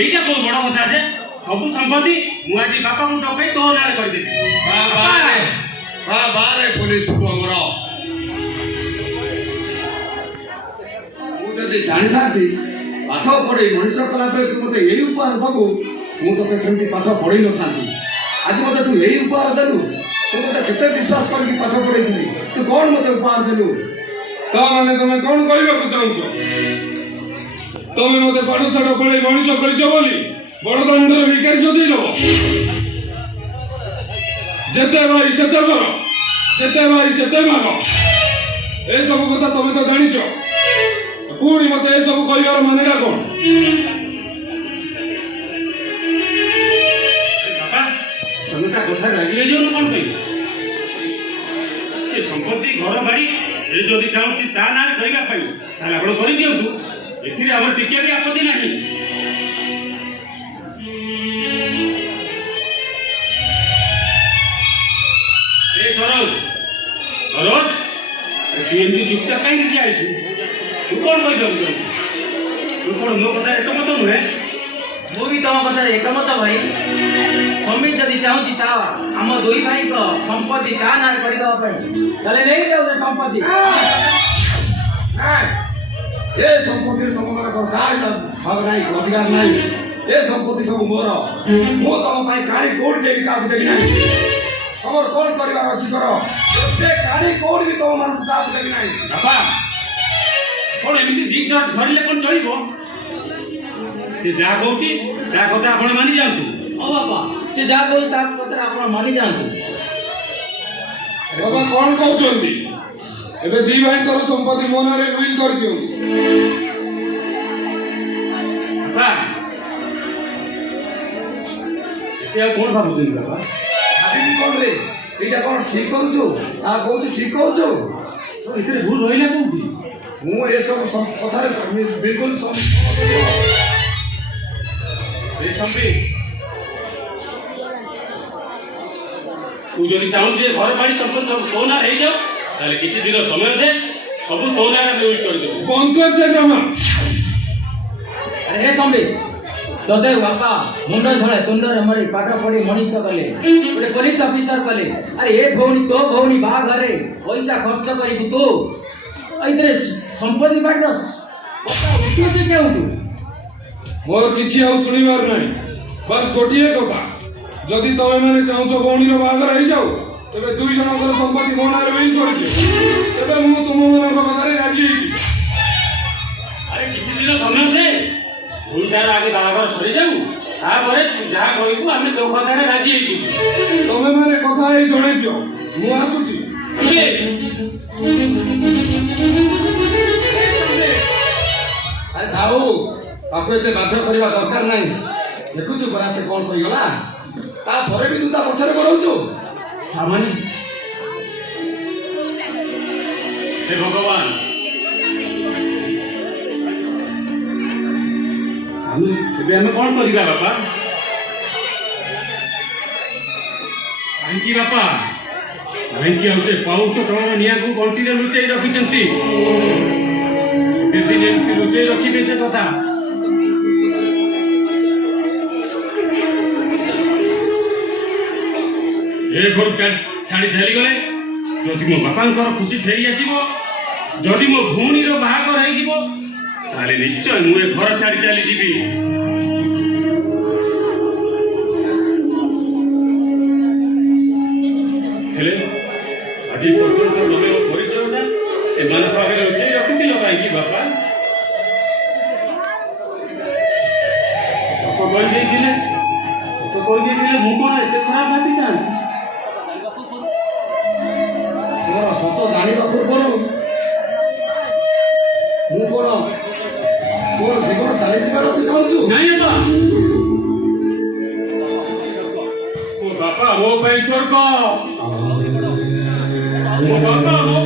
এইটা কোন বড় কথা যে ସବୁ ସମ୍ପତ୍ତି ମୁଁ ଆଜି ବାପାଙ୍କୁ ଡକେଇ ତୋ ନାଁରେ କରିଦେବି। ବାରେ ପୋଲିସ ଆମର ମୁଁ ଯଦି ଜାଣିଥାନ୍ତି ପାଠ ପଢ଼େଇ ମଣିଷ କଲା ବେଳେ ତୁ ମୋତେ ଏଇ ଉପହାର ଦେବୁ ମୁଁ ତୋତେ ସେମିତି ପାଠ ପଢ଼େଇ ନଥାନ୍ତି। ଆଜି ମୋତେ ତୁ ଏଇ ଉପହାର ଦେଲୁ। ତୁ ମୋତେ କେତେ ବିଶ୍ୱାସ କରିକି ପାଠ ପଢ଼େଇଥିଲି ତୁ କ'ଣ ମୋତେ ଉପହାର ଦେଲୁ? ତାମାନେ ତମେ କ'ଣ କହିବାକୁ ଚାହୁଁଛ? ତମେ ମୋତେ ପାଠଶାଠ ପଢ଼େଇ ମଣିଷ କରିଛ ବୋଲି ବଡ଼ଦାଣ୍ଡରେ ଭିକାରୀ ସଜେଇ ଦେବ? ଯେତେ ଭାଇ ସେତେ କର, ଯେତେ ଭାଇ ସେତେ ମାଗ। ଏସବୁ କଥା ତମେ ତ ଜାଣିଛ, ପୁଣି ମୋତେ ଏସବୁ କହିବାର ମାନେଟା କ'ଣ? ବାପା ତମେ ତା କଥା ରାଜି ହେଇଯାଉନ କ'ଣ ପାଇଁ? ସେ ସମ୍ପତ୍ତି ଘର ବାଡ଼ି ସେ ଯଦି ଚାହୁଁଛି ତା ନାଁରେ କରିବା ପାଇଁ ତାହେଲେ ଆପଣ କରିଦିଅନ୍ତୁ। ଏଥିରେ ଆମର ଟିକେ ବି ଆପତ୍ତି ନାହିଁ। ସରୋଜ ସରୋଜ ତୁ ଏମିତି ଚୁପଚାପ କାହିଁକି ଠିଆ ହେଇଛୁ? ତୁ କ'ଣ କହିବାକୁ ଚାହୁଁଛୁ? ତୁ କ'ଣ ମୋ କଥାରେ ଏକମତ ନୁହେଁ? ମୁଁ ବି ତମ କଥାରେ ଏକମତ ଭାଇ। ସମୀର ଯଦି ଚାହୁଁଛି ତା ଆମ ଦୁଇ ଭାଇଙ୍କ ସମ୍ପତ୍ତି ତା ନାଁରେ କରିଦେବା ପାଇଁ ତାହେଲେ ନେଇଯାଉ ସେ ସମ୍ପତ୍ତି। ଏ ସମ୍ପତ୍ତିରେ ତମମାନଙ୍କର କାହାର ଭାଗ ନାହିଁ, ଅଧିକାର ନାହିଁ। ଏ ସମ୍ପତ୍ତି ସବୁ ମୋର। ମୁଁ ତମ ପାଇଁ କାଣି କୋଉଠି ଦେବି, କାହାକୁ ଦେବି ନାହିଁ। ତମର କ'ଣ କରିବାର ଅଛି କର। ସେ କାଣି କୋଉଠି ବି ତମମାନଙ୍କୁ କାହାକୁ ଦେବି ନାହିଁ। ବାପା କ'ଣ ଏମିତି ଜିଦ୍ ଧରିଲେ କ'ଣ ଚଳିବ? ସେ ଯାହା କହୁଛି ତା କଥା ଆପଣ ମାନି ଯାଆନ୍ତୁ। ହଁ ବାପା ସେ ଯାହା କହୁଛି ତା କଥାରେ ଆପଣ ମାନି ଯାଆନ୍ତୁ। ବାବା କ'ଣ କହୁଛନ୍ତି? ଏବେ ଦି ଭାଇଙ୍କର ସମ୍ପତ୍ତି ମୋ ନାଁରେ ରୁଇଲ କରିଦିଅନ୍ତୁ। ବାପା ଏତେ ଆଉ କ'ଣ ଭାବୁଛନ୍ତି ବାପା? ଭାବିବି କ'ଣ ରେ? ଏଇଟା କ'ଣ ଠିକ କରୁଛୁ? ଯାହା କହୁଛୁ ଠିକ କହୁଛୁ? ଏଥିରେ ଭୁଲ ରହିଲା କୋଉଠି? ମୁଁ ଏସବୁ କଥାରେ ବିଲକୁଲ ତୁ ଯଦି ଚାହୁଁଛୁ ଯେ ଘର ବାଡ଼ି ସମ୍ପତ୍ତି ସବୁ ତୋ ନାଁରେ ହେଇଯାଉ ତାହେଲେ କିଛି ଦିନ ସମୟ ଦେ, ସବୁ ତୋ ନାଁରେ ଆମେ ୟୁଜ୍ କରିଦେବୁ। ବନ୍ଦ ସେ କାମ। ଆରେ ହେ ସମ୍ବିତ ତୋତେ ବାପା ମୁଣ୍ଡ ଝଳେ ତୁଣ୍ଡରେ ମରି ପାଠ ପଢ଼ି ମଣିଷ କଲେ, ଗୋଟେ ପୋଲିସ ଅଫିସର କଲେ। ଆରେ ଏ ଭଉଣୀ ତୋ ଭଉଣୀ ବାହାଘରେ ପଇସା ଖର୍ଚ୍ଚ କରିବୁ ତୁ, ଏଇଥିରେ ସମ୍ପତ୍ତି ବାଡ଼ିର ଉଠୁଛି କେଉଁଠୁ? ମୋର କିଛି ଆଉ ଶୁଣିବାର ନାହିଁ। ବାସ୍ ଗୋଟିଏ କଥା, ଯଦି ତମେ ମାନେ ଚାହୁଁଛ ଭଉଣୀର ବାହାଘର ହେଇଯାଉ ତେବେ ଦୁଇ ଜଣଙ୍କର ସମ୍ପତ୍ତି ମୋ ନାଁରେ ରୁଇଲ କରିଦିଅ। ତେବେ ମୁଁ ତୁମମାନଙ୍କ କଥାରେ ରାଜି ହେଇଛି। ଆରେ କିଛି ଦିନ ସମୟ ଦେ, ଦୁଇଟାର ଆଗେ ବାହାଘର ସରିଯାଉ, ତାପରେ ତୁ ଯାହା କହିବୁ ଆମେ ତୋ କଥାରେ ରାଜି ହେଇଯିବୁ। ତମେ ମାନେ କଥା ହେଇ ଜଣେଇ ଦିଅ, ମୁଁ ଆସୁଛି। ଆରେ ଥାଉ, ତାକୁ ଏତେ ବାଧ୍ୟ କରିବା ଦରକାର ନାହିଁ। ଦେଖୁଛୁ ପରା ସେ କ'ଣ କହିଗଲା, ତାପରେ ବି ତୁ ତା ପଛରେ ବଢ଼ଉଛୁ। ତାମାନେ ହେ ଭଗବାନ, ଏବେ ଆମେ କ'ଣ କରିବା ବାପା? କାହିଁକି ବାପା, କାହିଁକି ଆଉ ସେ ପାଉଁଶ ତଳର ନିଆଁକୁ ଗଣ୍ଠିରେ ଲୁଚେଇ ରଖିଛନ୍ତି? କେତେଦିନ ଏମିତି ଲୁଚେଇ ରଖିବେ ସେ କଥା? ଏ ଘରୁ ଛାଡ଼ି ଚାଲିଗଲେ ଯଦି ମୋ ବାପାଙ୍କର ଖୁସି ଫେରି ଆସିବ, ଯଦି ମୋ ଭଉଣୀର ବାହାଘର ହେଇଯିବ, ତାହେଲେ ନିଶ୍ଚୟ ମୁଁ ଏ ଘର ଛାଡ଼ି ଚାଲିଯିବି। ହେଲେ ଆଜି ପର୍ଯ୍ୟନ୍ତ ତମେ ମୋ ପରିଚୟଟା ଏମାନଙ୍କ ଆଗରେ ଲୁଚେଇ ରଖିଥିଲ କାହିଁକି ବାପା? ସତ କହିଦେଇଥିଲେ ମୁଁ କ'ଣ ଏତେ ଖରାପ ଭାବିଥାନ୍ତି? ତୁମର ସତ ଜାଣିବା ପୂର୍ବରୁ ମୁଁ କ'ଣ ମୋର ଜୀବନ ଚାଲିଯିବାର ତୁ ଚାହୁଁଛୁ? ନାଇଁ ବାପା, ମୋ ବାପା ମୋ ପାଇଁ ସ୍ୱର୍ଗ, ମୋ ବାପା ମୋ